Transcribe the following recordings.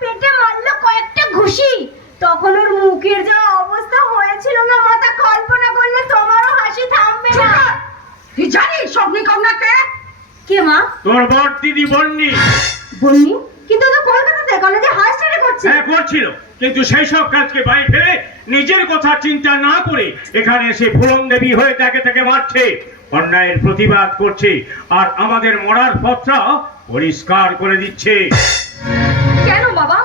পেটে মারলো কয়েকটা ঘুষি। তখন ওর মুখের যা অবস্থা হয়েছিল না মাথা কল্পনা করলে তোমারও হাসি থামবে না। তুই জানিস অগ্নিকন্যাকে কে? কে মা? তোর বড় দিদি বন্নি। বন্নি? কিন্তু তো কলকাতাতে কলেজে হাই স্টাডি করছে। হ্যাঁ করছিল। কিন্তু সেই সব কাজকে বাড়ি ফেলে নিজের কথা চিন্তা না করে এখানে এসে ফুলন দেবী হয়ে তাকে তাকে মারছে। অন্যায়ের প্রতিবাদ করছে। আর আমাদের মরার পথটা পরিষ্কার করে দিচ্ছে। বাবা?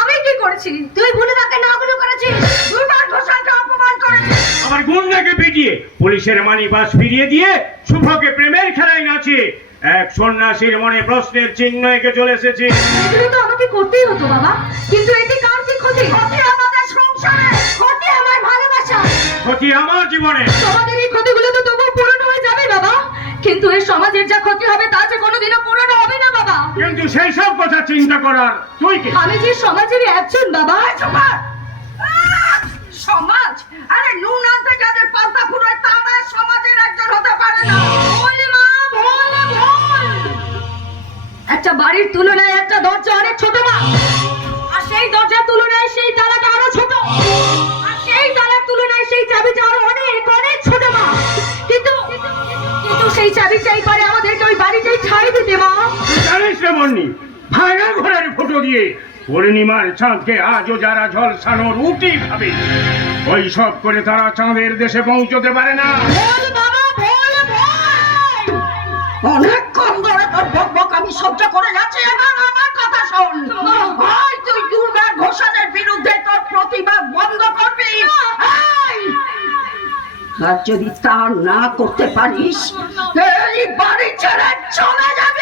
আমি কি করেছি? তুই ভুলে তাকে নাগুলো করেছিস? দুর্বার ঘোষালকে অপমান করেছিস। আমার গুন্ডাকে পিটিয়ে পুলিশের মানি বাস ফিরিয়ে দিয়ে শুভকে প্রেমের খেলায় নাচে এক সন্ন্যাসীর মনে প্রশ্নের চিহ্ন এঁকে চলে এসেছে। এগুলো তো আমাকে করতেই হতো বাবা। কিন্তু এতে কার কি ক্ষতি? ক্ষতি আমাদের সংসারে। ক্ষতি আমার ভালোবাসা। ক্ষতি আমার জীবনে। তোমাদের এই ক্ষতিগুলো তো তবুও পূরণ হয়ে যাবে বাবা। কিন্তু এই সমাজের যা ক্ষতি হবে তা যে কোনোদিনও পূরণ হবে না বাবা। কিন্তু সেই সব কথা চিন্তা করার তুই কি? আমি যে সমাজেরই একজন বাবা। সমাজ! আরে নুন আনতে যাদের পাল্টা ফুরায় তারা সমাজের একজন হতে পারে না। মা ভুল ভুল! একটা বাড়ির তুলনায় একটা দরজা অনেক ছোট মা। আর সেই দরজার তুলনায় সেই তালাটা আরও ছোট। সেই চাবিটাই পারে আমাদেরকে ওই বাড়িটাই ছাই দিতে মা। জানিস রে মন্নি ভাঙা ঘরের ফটো দিয়ে পূর্ণিমার চাঁদকে আজও যারা ঝলসানো রুটি ভাবে ওই সব করে তারা চাঁদের দেশে পৌঁছতে পারে না। অনেকক্ষণ ধরে তোর বক বক আমি সহ্য করে যাচ্ছি এবার আমার কথা শোন। হয় তুই দুর্গা ঘোষণের বিরুদ্ধে তোর প্রতিবাদ বন্ধ করবি! আর যদি তা না করতে পারিস বাড়ি ছেড়ে চলে যাবি।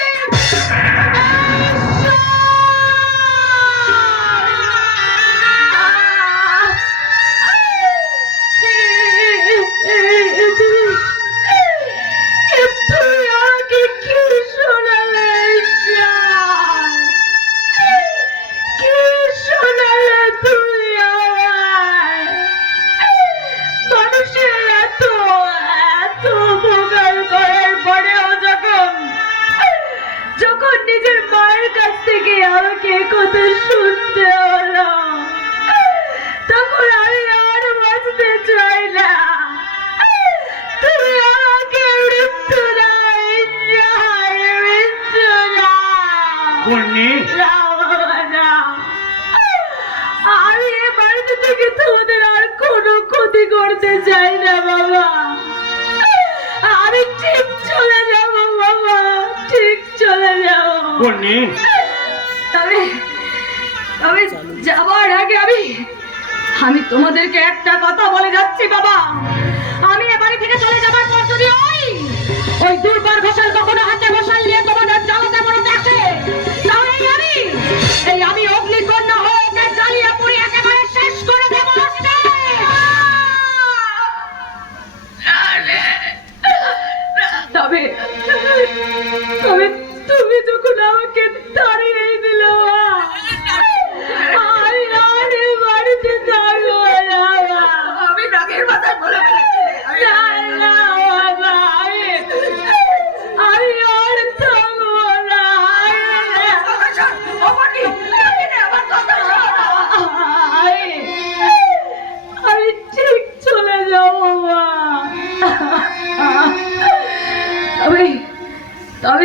নিজের মায়ের কাছ থেকে আমাকে কথা শুনতে হলো। তখন আমি আর বাঁচতে চাই না। তুমি আমাকে মৃত্যু। আমি এ বাড়িতে থেকে তোমাদের আর কোনো ক্ষতি করতে চাই না বাবা। যাব তবে তবে যাবার আগে আমি আমি তোমাদেরকে একটা কথা বলে যাচ্ছি বাবা। আমি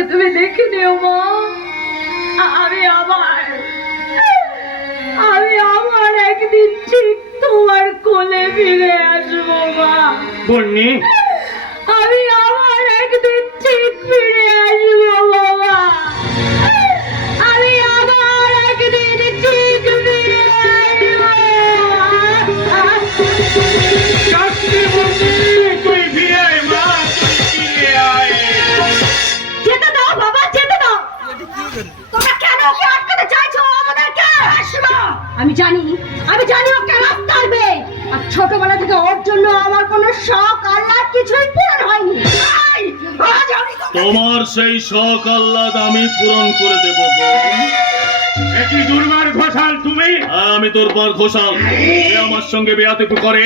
তবে তুমি দেখে নিও মা। আমি আবার আমি আবার একদিন ঠিক তোমার কোলে ফিরে আসব মা। বন্নি। আমি আবার একদিন ঠিক ফিরে আমি জানি। আমি জানি ওকে রাস্তা পারবে আর ছোটবেলা থেকে ওর জন্য আমার কোনো শখ আল্লাহ কিছুই পূরণ হয়নি। তোমার সেই শখ আহ্লাদ আমি পূরণ করে দেব। একই দুর্বার ঘোষাল তুমি? আমি তোর পর ঘোষাল। আমার সঙ্গে বেয়াতে করে।